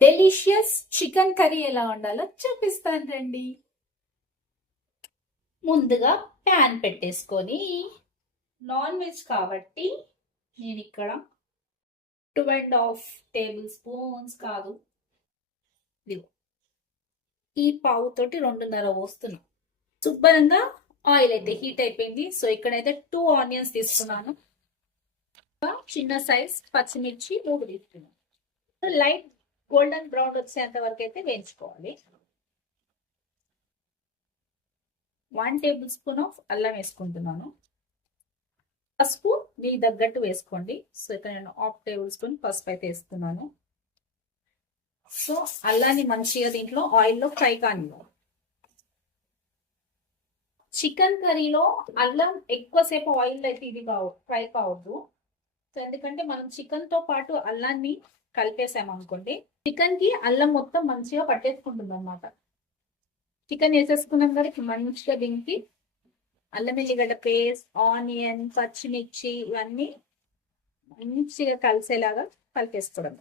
Delicious chicken curry ఎలా ఉండాలో చూపిస్తాను రండి. ముందుగా ప్యాన్ పెట్టేసుకొని, నాన్ వెజ్ కాబట్టి నేను ఇక్కడ 2.5 టేబుల్ స్పూన్స్ కాదు, ఈ పావు తోటి 2.5 పోస్తున్నా. శుభ్రంగా ఆయిల్ అయితే హీట్ అయిపోయింది. సో ఇక్కడైతే 2 ఆనియన్స్ తీసుకున్నాను, చిన్న సైజ్ పచ్చిమిర్చి 3 తీసుకున్నాను. లైట్ గోల్డెన్ బ్రౌన్ వచ్చేంత వరకు అయితే వేయించుకోవాలి. 1 టేబుల్ స్పూన్ ఆఫ్ అల్లం వేసుకుంటున్నాను. పసుపు మీకు తగ్గట్టు వేసుకోండి. సో ఇక్కడ నేను 1/2 టేబుల్ స్పూన్ పసుపు అయితే వేస్తున్నాను. సో అల్లాన్ని మంచిగా దీంట్లో ఆయిల్లో ఫ్రై కానివ్వాలి. చికెన్ కర్రీలో అల్లం ఎక్కువసేపు ఆయిల్ అయితే ఇది ఫ్రై కావద్దు. సో ఎందుకంటే మనం చికెన్ తో పాటు అల్లాన్ని కలిపేసామనుకోండి, చికెన్ కి అల్లం మొత్తం మంచిగా పట్టేసుకుంటుంది అనమాట. చికెన్ వేసేసుకున్నాం కదా, మంచిగా దీనికి అల్లం ఎల్లిగడ్డ పేస్ట్, ఆనియన్, పచ్చిమిర్చి ఇవన్నీ మంచిగా కలిసేలాగా కలిపేసుకోవడం.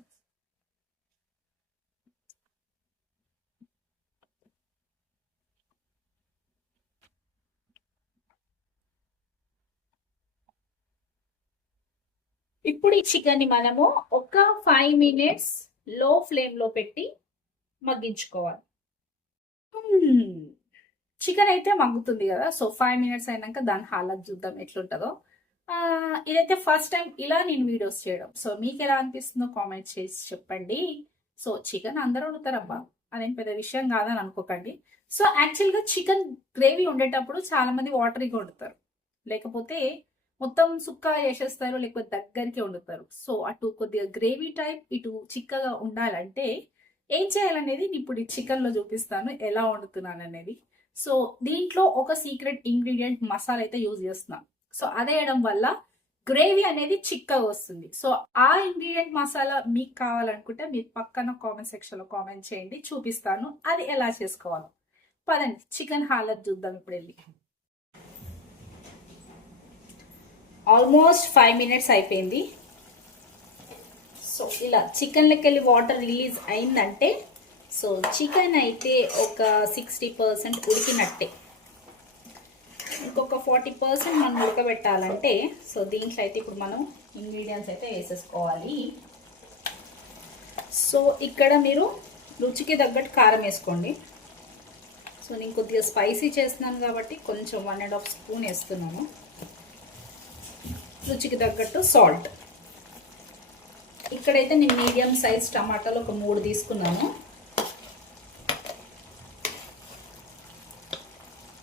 ఇప్పుడు ఈ చికెన్ ని మనము ఒక 5 మినిట్స్ లో ఫ్లేమ్ లో పెట్టి మగ్గించుకోవాలి. చికెన్ అయితే మగ్గుతుంది కదా. సో 5 మినిట్స్ అయినాక దాని హాలత్ చూద్దాం ఎట్లుంటుందో. ఇదైతే ఫస్ట్ టైం ఇలా నేను వీడియోస్ చేయడం. సో మీకు ఎలా అనిపిస్తుందో కామెంట్ చేసి చెప్పండి. సో చికెన్ అందరూ వండుతారబ్బా, అదేం పెద్ద విషయం కాదని అనుకోకండి. సో యాక్చువల్గా చికెన్ గ్రేవీ ఉండేటప్పుడు చాలా మంది వాటరీగా వండుతారు, లేకపోతే మొత్తం సుక్కా చేసేస్తారు, లేకపోతే దగ్గరికి వండుతారు. సో అటు కొద్దిగా గ్రేవీ టైప్, ఇటు చిక్కగా ఉండాలంటే ఏం చేయాలనేది ఇప్పుడు ఈ చికెన్ లో చూపిస్తాను, ఎలా వండుతున్నాను అనేది. సో దీంట్లో ఒక సీక్రెట్ ఇంగ్రీడియంట్ మసాలా అయితే యూజ్ చేస్తున్నాను. సో అదే వేయడం వల్ల గ్రేవీ అనేది చిక్కగా వస్తుంది. సో ఆ ఇంగ్రీడియంట్ మసాలా మీకు కావాలనుకుంటే మీరు పక్కన కామెంట్ సెక్షన్ లో కామెంట్ చేయండి, చూపిస్తాను అది ఎలా చేసుకోవాలో. పదండి చికెన్ హాలత్ చూద్దాం ఇప్పుడు వెళ్ళి. ఆల్మోస్ట్ 5 మినిట్స్ అయిపోయింది. సో ఇలా చికెన్ లెక్కెళ్ళి వాటర్ రిలీజ్ అయిందంటే సో చికెన్ అయితే ఒక 60% ఉడికినట్టే. ఇంకొక 40% మనం ఉడకబెట్టాలంటే సో దీంట్లో అయితే ఇప్పుడు మనం ఇంగ్రీడియంట్స్ అయితే వేసేసుకోవాలి. సో ఇక్కడ మీరు రుచికి తగ్గట్టు కారం వేసుకోండి. సో నేను కొద్దిగా స్పైసీ చేస్తున్నాను కాబట్టి కొంచెం 1.5 స్పూన్ వేస్తున్నాను. రుచికి తగ్గట్టు సాల్ట్. ఇక్కడైతే నేను మీడియం సైజ్ టమాటాలు ఒక 3 తీసుకున్నాను.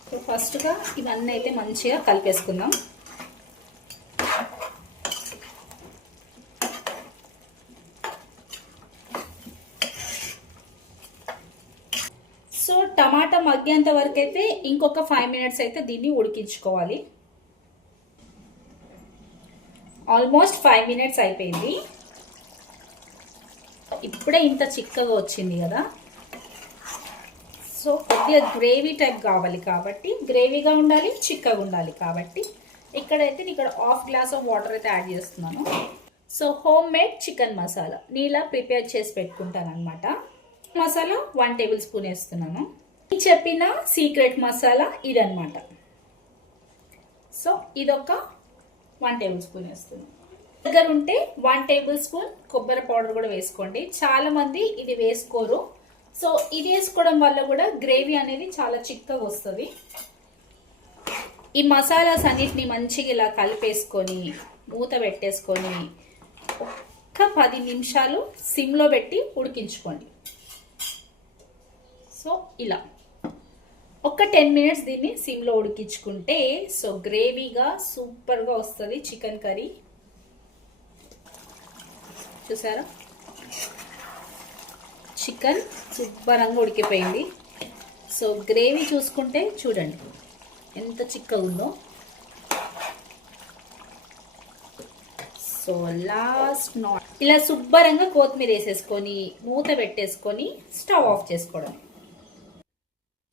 సో ఫస్ట్గా ఇవన్నీ అయితే మంచిగా కలిపేసుకుందాం. సో టమాటా మగ్గేంత వరకు అయితే ఇంకొక 5 మినిట్స్ అయితే దీన్ని ఉడికించుకోవాలి. ఆల్మోస్ట్ 5 మినిట్స్ అయిపోయింది. ఇప్పుడే ఇంత చిక్కగా వచ్చింది కదా. సో కొద్దిగా గ్రేవీ టైప్ కావాలి కాబట్టి, గ్రేవీగా ఉండాలి, చిక్కగా ఉండాలి కాబట్టి ఇక్కడైతే ఇక్కడ 1/2 గ్లాస్ ఆఫ్ వాటర్ అయితే యాడ్ చేస్తున్నాను. So home made chicken masala నీలా ప్రిపేర్ చేసి పెట్టుకుంటాను అనమాట. మసాలా 1 టేబుల్ స్పూన్ వేస్తున్నాను. చెప్పిన సీక్రెట్ మసాలా ఇదనమాట. సో ఇదొక 1 టేబుల్ స్పూన్ వేస్తున్నాను. దగ్గర ఉంటే 1 టేబుల్ స్పూన్ కొబ్బరి పౌడర్ కూడా వేసుకోండి. చాలా మంది ఇది వేసుకోరు. సో ఇది వేసుకోవడం వల్ల కూడా గ్రేవీ అనేది చాలా చిక్కగా వస్తుంది. ఈ మసాలాస్ అన్నిటిని మంచిగా ఇలా కలిపేసుకొని మూత పెట్టేసుకొని ఒక్క 10 నిమిషాలు సిమ్లో పెట్టి ఉడికించుకోండి. సో ఇలా ఒక 10 మినిట్స్ దీన్ని సిమ్లో ఉడికించుకుంటే సో గ్రేవీగా సూపర్గా వస్తుంది చికెన్ కర్రీ. చూసారా, చికెన్ శుభ్రంగా ఉడికిపోయింది. సో గ్రేవీ చూసుకుంటే చూడండి ఎంత చిక్కగా ఉందో. సో లాస్ట్ ఇలా శుభ్రంగా కొత్తిమీర వేసేసుకొని మూత పెట్టేసుకొని స్టవ్ ఆఫ్ చేసుకోవడం.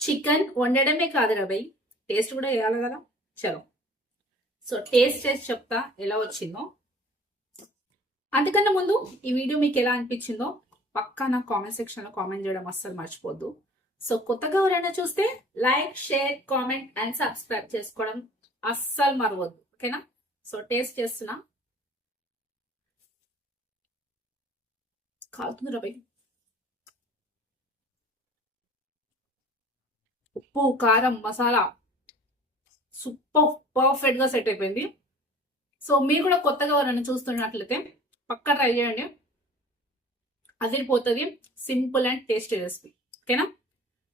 చికెన్ వండడమే కాదు రబై, టేస్ట్ కూడా వేయాలి కదా. చలో సో టేస్ట్ చేసి చెప్తా ఎలా వచ్చిందో. అంతకన్నా ముందు ఈ వీడియో మీకు ఎలా అనిపించిందో పక్కా నాకు కామెంట్ సెక్షన్లో కామెంట్ చేయడం అస్సలు మర్చిపోద్దు. సో కొత్తగా ఎవరైనా చూస్తే like, share, comment and subscribe చేసుకోవడం అస్సలు మరవద్దు. ఓకేనా? సో టేస్ట్ చేస్తున్నా. కాలుతుంది రవి. ఉప్పు, కారం, మసాలా సూపర్ పర్ఫెక్ట్ గా సెట్ అయిపోయింది. సో మీరు కూడా కొత్తగా ఎవరైనా చూస్తున్నట్లయితే పక్కా ట్రై చేయండి. అదిరిపోతుంది. Simple and tasty recipe. ఓకేనా?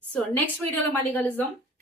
సో నెక్స్ట్ వీడియోలో మళ్ళీ కలుద్దాం.